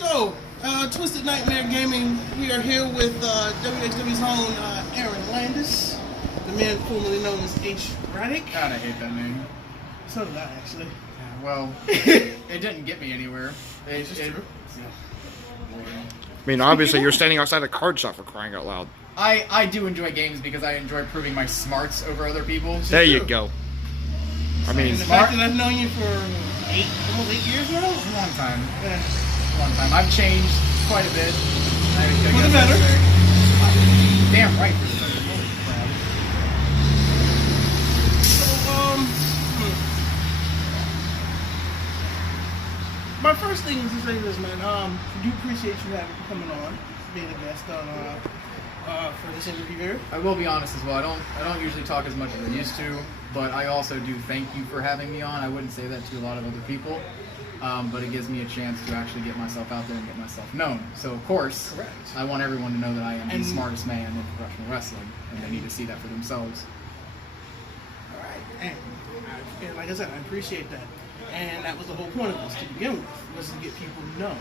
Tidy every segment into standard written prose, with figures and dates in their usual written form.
So, Twisted Nightmare Gaming, we are here with WXW's own Aaron Landis, the man formerly known as H. Raddick. God, I hate that name. So did I, actually. Yeah, well, it didn't get me anywhere. This is true. I mean, obviously, you're standing outside a card shop for crying out loud. I do enjoy games because I enjoy proving my smarts over other people. There you go. I mean, And the fact that I've known you for almost 8 years now? A long time. Yeah. A long time. I've changed quite a bit. For the better. Damn right for the better. Holy crap. So, my first thing is to say this, man. I do appreciate you coming on, being a guest on for this interview here. I will be honest as well. I don't usually talk as much as I used to, but I also do thank you for having me on. I wouldn't say that to a lot of other people, but it gives me a chance to actually get myself out there and get myself known. So of course, Correct. I want everyone to know that I am the smartest man in professional wrestling, and they need to see that for themselves. All right, and like I said, I appreciate that, and that was the whole point of this to begin with, was to get people to know.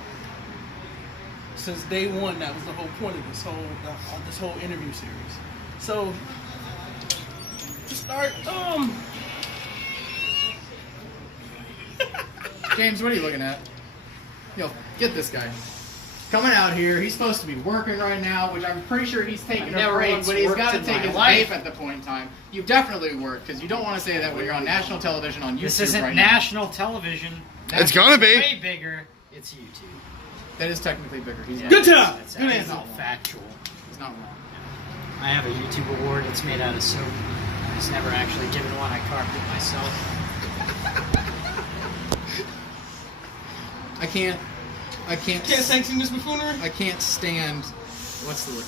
Since day one, that was the whole point of this whole interview series. So, to start, James, what are you looking at? Yo, get this guy. Coming out here, he's supposed to be working right now, which I'm pretty sure he's taking a break, but he's got to take his life at the point in time. You definitely worked, because you don't want to say that when you're on national television on YouTube. This isn't right national television. it's gonna be. Way bigger. It's YouTube. That is technically bigger. He's Good job. That's Good it's answer. not factual. He's not wrong. I have a YouTube award. It's made out of soap. I was never actually given one. I carved it myself. I can't Can't sanction this buffoonery? I can't stand what's the word?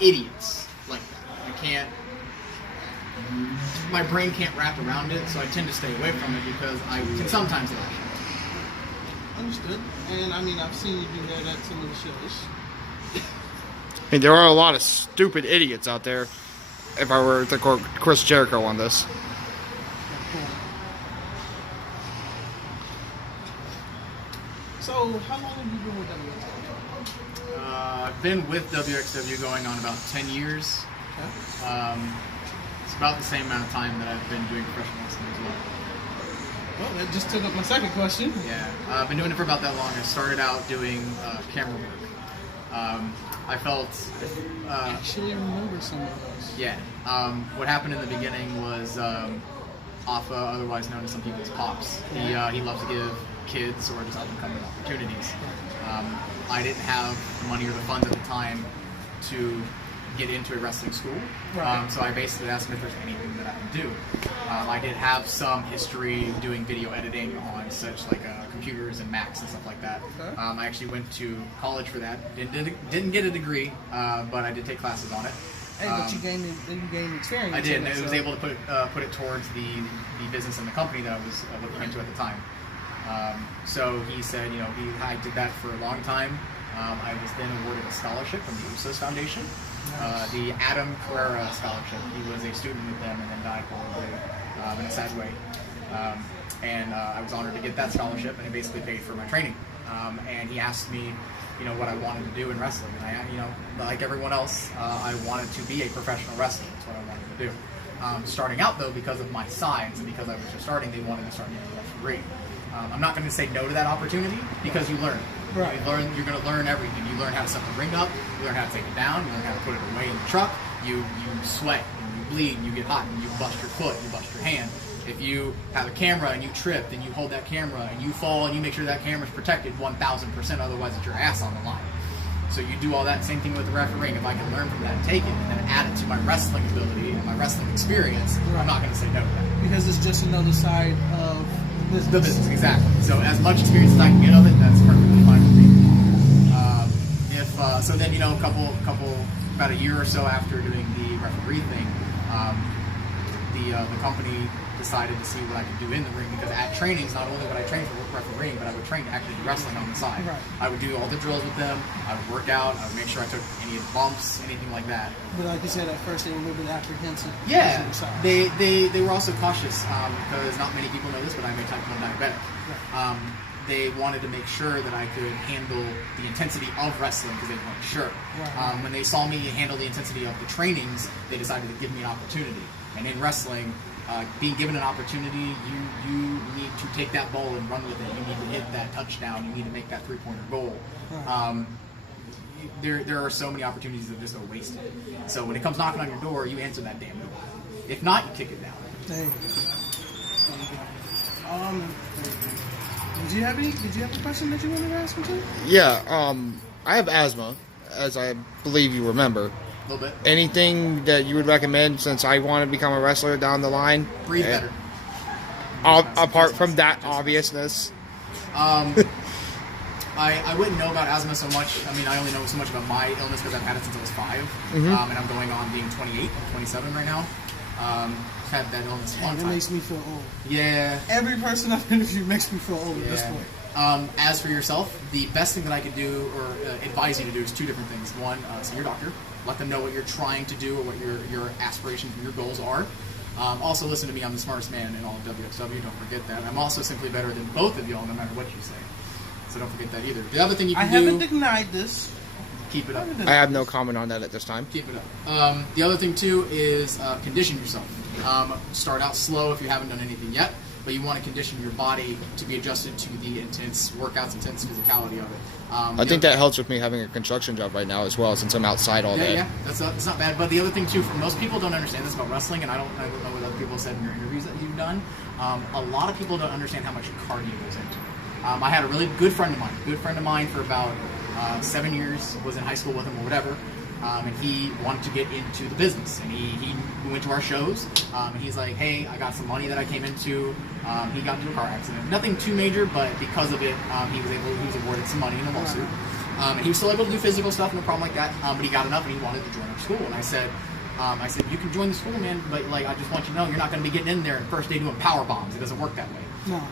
Idiots like that. I can't. My brain can't wrap around it, so I tend to stay away from it because I can sometimes lash out. Understood. And I mean, I've seen you do that at some of the shows. I mean, there are a lot of stupid idiots out there. If I were to quote Chris Jericho on this. So, how long have you been with WXW? I've been with WXW going on about 10 years. Okay. It's about the same amount of time that I've been doing professional wrestling as well. Well, that just took up my second question. Yeah, I've been doing it for about that long. I started out doing camera work. I felt... I actually remember some of those. Yeah. What happened in the beginning was Alpha, otherwise known to some people as Pops. He loves to give kids or just up-and-coming opportunities. I didn't have the money or the funds at the time to get into a wrestling school. Right. So I basically asked him if there's anything that I can do. I did have some history doing video editing on such like computers and Macs and stuff like that. Okay. I actually went to college for that. Didn't get a degree, but I did take classes on it. Hey, but you gained experience. I did, and it, I was so. able to put it towards the business and the company that I was looking into at the time. So he said, I did that for a long time. I was then awarded a scholarship from the USOS Foundation, the Adam Carrera Scholarship. He was a student with them and then died horribly in a sad way. And I was honored to get that scholarship, and it basically paid for my training. And he asked me, what I wanted to do in wrestling, and I, like everyone else, I wanted to be a professional wrestler. That's what I wanted to do. Starting out though, because of my size and because I was just starting, they wanted to start me as a referee. I'm not going to say no to that opportunity because you learn. Right. You're going to learn everything. You learn how to set the ring up. You learn how to take it down. You learn how to put it away in the truck. You sweat and you bleed and you get hot and you bust your foot. You bust your hand. If you have a camera and you trip, then you hold that camera and you fall and you make sure that camera's protected 1,000%. Otherwise, it's your ass on the line. So you do all that. Same thing with the refereeing. If I can learn from that and take it and then add it to my wrestling ability and my wrestling experience, I'm not going to say no to that. Because it's just another side of business. The business, exactly. So as much experience as I can get of it, that's perfectly fine with me. So then, about a year or so after doing the referee thing, the company decided to see what I could do in the ring, because at trainings, not only would I train for refereeing, but I would train to actually do wrestling on the side. Right. I would do all the drills with them. I would work out. I would make sure I took any of the bumps, anything like that. But like you said, at first they were a little bit apprehensive. Yeah, they were also cautious because not many people know this, but I'm a type 1 diabetic. Right. they wanted to make sure that I could handle the intensity of wrestling because they weren't sure. Right. When they saw me handle the intensity of the trainings, they decided to give me an opportunity. And in wrestling, being given an opportunity, you need to take that ball and run with it. You need to hit that touchdown. You need to make that three-pointer goal. Right. There are so many opportunities that just are wasted. So when it comes knocking on your door, you answer that damn door. If not, you kick it down. There you go. Did you have a question that you wanted to ask me too? Yeah, I have asthma, as I believe you remember. A little bit. Anything that you would recommend since I want to become a wrestler down the line? Breathe better. Apart from that obviousness. I wouldn't know about asthma so much. I mean, I only know so much about my illness because I've had it since I was 5. Mm-hmm. And I'm going on being 28. I'm 27 right now. Had that illness a long It time. makes me feel old. Yeah. Every person I've interviewed makes me feel old at this point. As for yourself, the best thing that I could do or advise you to do is 2 different things. One, see your doctor. Let them know what you're trying to do or what your aspirations and your goals are. Also, listen to me. I'm the smartest man in all of WXW. Don't forget that. I'm also simply better than both of y'all, no matter what you say. So don't forget that either. The other thing you can do... I haven't denied this. Keep it up. I have no comment on that at this time. Keep it up. The other thing, too, is condition yourself. Start out slow if you haven't done anything yet, but you want to condition your body to be adjusted to the intense workouts, intense physicality of it. I think that helps with me having a construction job right now as well, since I'm outside all day. Yeah, that's not bad. But the other thing, too, for most people don't understand this about wrestling, and I don't know what other people said in your interviews that you've done. A lot of people don't understand how much cardio goes into it. I had a really good friend of mine for about 7 years, was in high school with him or whatever, and he wanted to get into the business, and he went to our shows, and he's like, hey, I got some money that I came into. He got into a car accident, nothing too major, but because of it, he was awarded some money in a lawsuit, and he was still able to do physical stuff, no problem like that, but he got enough and he wanted to join our school, and I said, you can join the school, man, but like I just want you to know you're not going to be getting in there the first day doing power bombs. It doesn't work that way. No.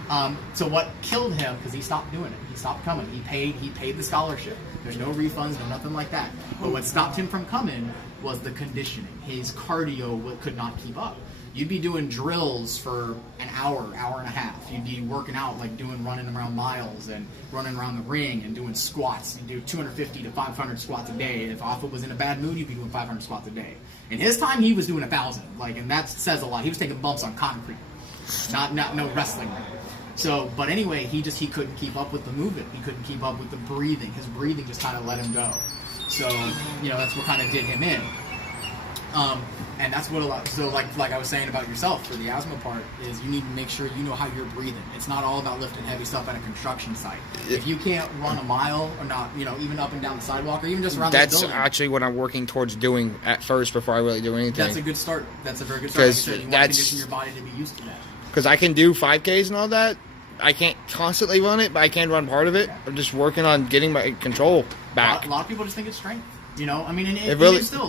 So what killed him, because he stopped doing it, he stopped coming. He paid the scholarship. There's no refunds, no nothing like that. But what stopped him from coming was the conditioning. His cardio could not keep up. You'd be doing drills for an hour and a half. You'd be working out, like running around miles and running around the ring and doing squats. You'd do 250 to 500 squats a day. If Alpha was in a bad mood, you'd be doing 500 squats a day. In his time, he was doing 1,000. And that says a lot. He was taking bumps on concrete, no wrestling. So, but anyway, he couldn't keep up with the movement. He couldn't keep up with the breathing. His breathing just kind of let him go. So, that's what kind of did him in. And that's what like I was saying about yourself for the asthma part is you need to make sure you know how you're breathing. It's not all about lifting heavy stuff at a construction site. If you can't run a mile or not, even up and down the sidewalk or even just around the building. That's actually what I'm working towards doing at first before I really do anything. That's a good start. That's a very good start. Because you want to condition your body to be used to that. Because I can do 5Ks and all that. I can't constantly run it, but I can run part of it. I'm just working on getting my control back. A lot of people just think it's strength. I mean, and it really, is still,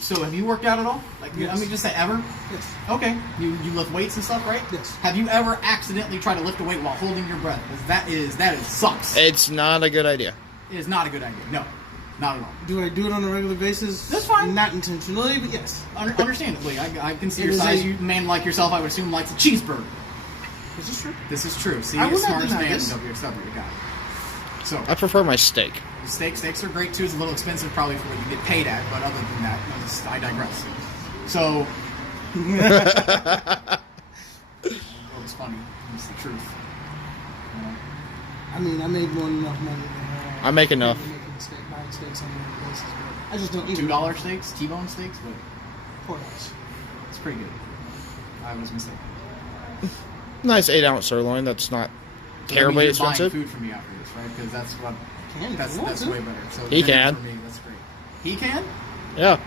so have you worked out at all? Yes. I mean, just say ever? Yes. Okay. You lift weights and stuff, right? Yes. Have you ever accidentally tried to lift a weight while holding your breath? Because that sucks. It's not a good idea. It is not a good idea. No. Not at all. Do I do it on a regular basis? That's fine. Not intentionally, but yes. Understandably. I can see your size. You man like yourself, I would assume, likes a cheeseburger. Is this true? This is true. See, I you're will the not smartest deny man in this. WXW. You got it. So, I prefer my steak. steaks are great too. It's a little expensive probably for what you get paid at, but other than that, I digress. So, it's funny. It's the truth. I mean, I made more than enough money. I make enough. Buying steaks on regular basis, but I just don't eat $2 steaks, T-bone steaks, but $4. it's pretty good. I was mistaken. Nice 8-ounce sirloin. That's not terribly you're expensive. Buying food for me after this, right? Because that's what. Can That's way better. So He dinner can. For me, that's great. He can. Yeah.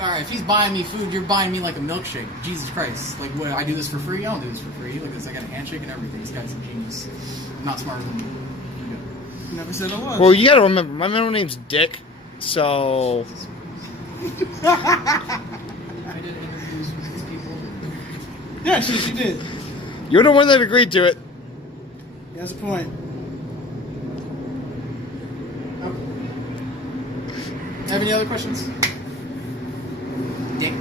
All right, if he's buying me food, you're buying me like a milkshake. Jesus Christ! Like, what? I do this for free? I don't do this for free. Look at this. I got a handshake and everything. This guy's a genius. I'm not smarter than you. Never said I was. Well, you gotta remember, my middle name's Dick, so. I did interviews with these people. Yeah, she did. You're the one that agreed to it. He has a point. Have any other questions? Dick.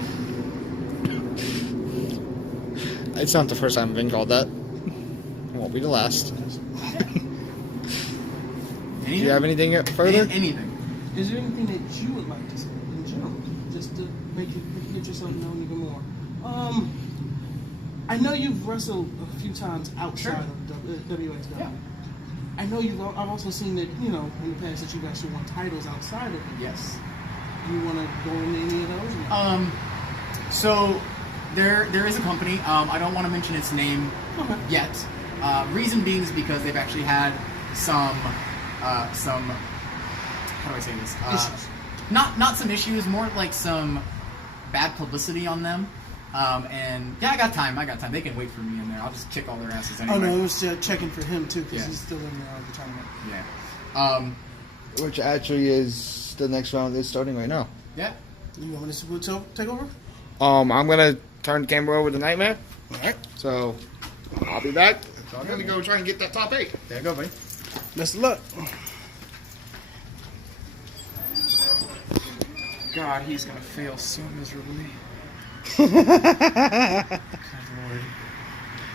It's not the first time I've been called that. It won't be the last. Do you have anything further? Anything. Is there anything that you would like to say in general, just to make get yourself known even more? I know you've wrestled a few times outside of WXW. Yeah. I know I've also seen that in the past that you've actually won titles outside of it. Yes. You want to go into any of those? So there is a company. I don't want to mention its name yet. Reason being is because they've actually had some how do I say this? Issues. Not some issues, more like some bad publicity on them. And yeah, I got time. They can wait for me in there. I'll just kick all their asses anyway. Oh no, I was checking for him too because Yeah. he's still in there all the tournament. Yeah. Which actually is the next round is starting right now. Yeah. You want me to take over? I'm gonna turn the camera over to Nightmare. All right. So I'll be back. So I'm gonna go try and get that top 8. There you go, buddy. Best of luck. God, he's gonna fail so miserably.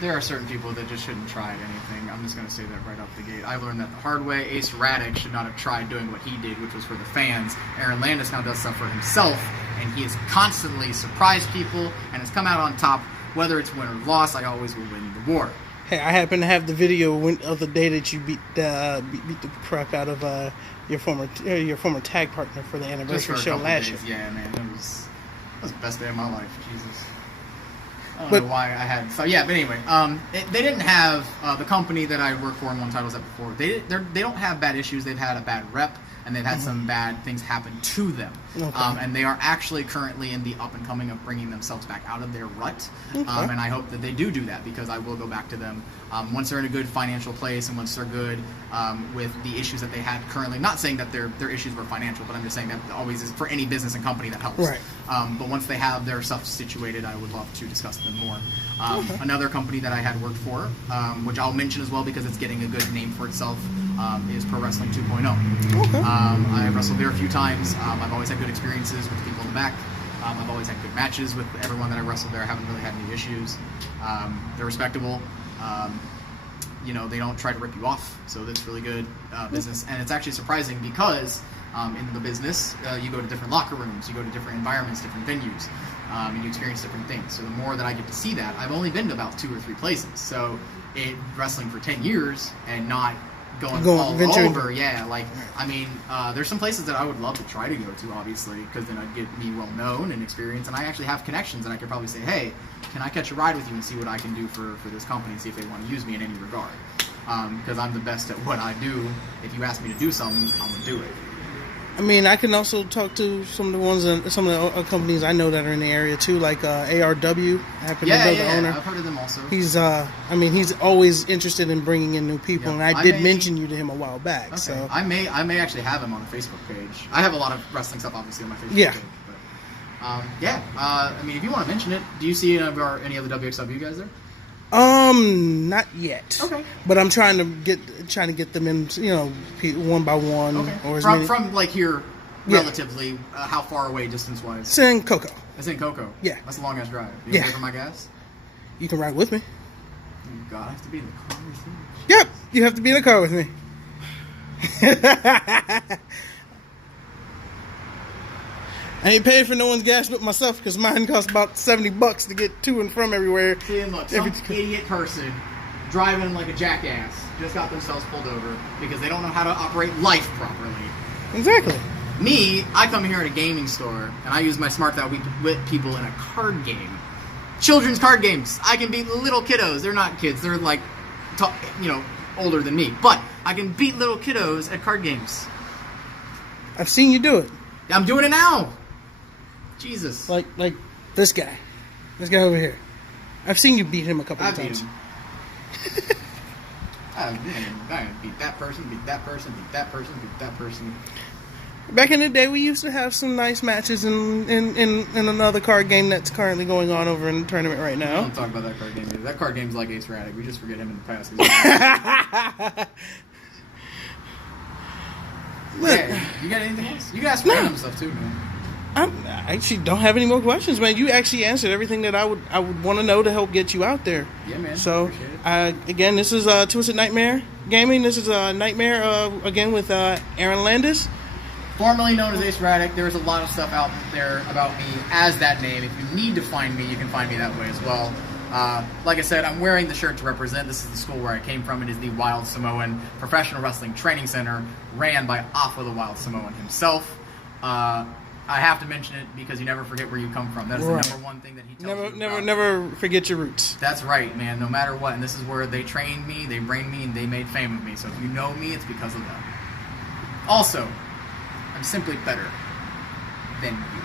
There are certain people that just shouldn't try at anything. I'm just going to say that right off the gate. I learned that the hard way. Ace Raddick should not have tried doing what he did, which was for the fans. Aaron Landis now does stuff for himself, and he has constantly surprised people and has come out on top. Whether it's win or loss, I always will win the war. Hey, I happen to have the video of the day that you beat the crap out of your former tag partner for the Just for anniversary a show couple last year. days. Yeah, man. That was the best day of my life. Jesus. I don't But- know why I had. So yeah, but anyway, they didn't have the company that I worked for and won titles at before. They don't have bad issues. They've had a bad rep, and they've had some bad things happen to them. Okay. And they are actually currently in the up and coming of bringing themselves back out of their rut. Okay. And I hope that they do that because I will go back to them once they're in a good financial place and once they're good with the issues that they had currently. Not saying that their issues were financial, but I'm just saying that always is for any business and company that helps. Right. But once they have their stuff situated, I would love to discuss them more. Another company that I had worked for, which I'll mention as well because it's getting a good name for itself, is Pro Wrestling 2.0. Okay. I've wrestled there a few times. I've always had good experiences with the people in the back. I've always had good matches with everyone that I wrestled there. I haven't really had any issues. They're respectable. They don't try to rip you off, so that's really good business. And it's actually surprising because in the business, you go to different locker rooms, you go to different environments, different venues, and you experience different things. So the more that I get to see that, I've only been to about 2 or 3 places. So wrestling for 10 years and not going all over, there's some places that I would love to try to go to, obviously, because then I'd get me well known and experience, and I actually have connections, and I could probably say, hey, can I catch a ride with you and see what I can do for this company, and see if they want to use me in any regard, because I'm the best at what I do. If you ask me to do something, I'm gonna do it. I mean, I can also talk to some of the companies I know that are in the area too, like ARW. I happen to know the owner. I've heard of them also. He's he's always interested in bringing in new people, Yeah. and I did mention you to him a while back. Okay. So I may actually have him on the Facebook page. I have a lot of wrestling stuff, obviously, on my Facebook Yeah. page. But, if you want to mention it, do you see any of the WXW guys there? not yet. Okay. But I'm trying to get them in, one by one, or as many. From like here, Yeah. relatively, how far away distance wise? It's in Coco. It's in Coco. Yeah. That's a long ass drive. You Yeah. okay for my gas? You can ride with me. Oh, God, I have to be in the car with you. Yep, you have to be in the car with me. I ain't paying for no one's gas but myself because mine costs about $70 to get to and from everywhere. See, and look, some idiot person driving like a jackass just got themselves pulled over because they don't know how to operate life properly. Exactly. Me, I come here at a gaming store and I use my smart that week to whip people in a card game. Children's card games. I can beat little kiddos. They're not kids. They're like, older than me. But I can beat little kiddos at card games. I've seen you do it. I'm doing it now. Jesus. Like this guy. This guy over here. I've seen you beat him a couple of beat times. him. I beat that person, beat that person, beat that person, beat that person. Back in the day, we used to have some nice matches in another card game that's currently going on over in the tournament right now. Don't talk about that card game either. That card game's like Ace Raddick. We just forget him in the past. Look, Yeah, you got anything else? You guys random stuff too, man. I actually don't have any more questions, man. You actually answered everything that I would want to know to help get you out there. Yeah, man. So, Appreciate it. again, this is Twisted Nightmare Gaming. This is Nightmare again with Aaron Landis. Formerly known as Ace Radic. There's a lot of stuff out there about me as that name. If you need to find me, you can find me that way as well. Like I said, I'm wearing the shirt to represent. This is the school where I came from. It is the Wild Samoan Professional Wrestling Training Center, ran by Afa the Wild Samoan himself. I have to mention it because you never forget where you come from. That is Right. the number one thing that he tells you about. Never forget your roots. That's right, man. No matter what. And this is where they trained me, they brained me, and they made fame of me. So if you know me, it's because of them. Also, I'm simply better than you.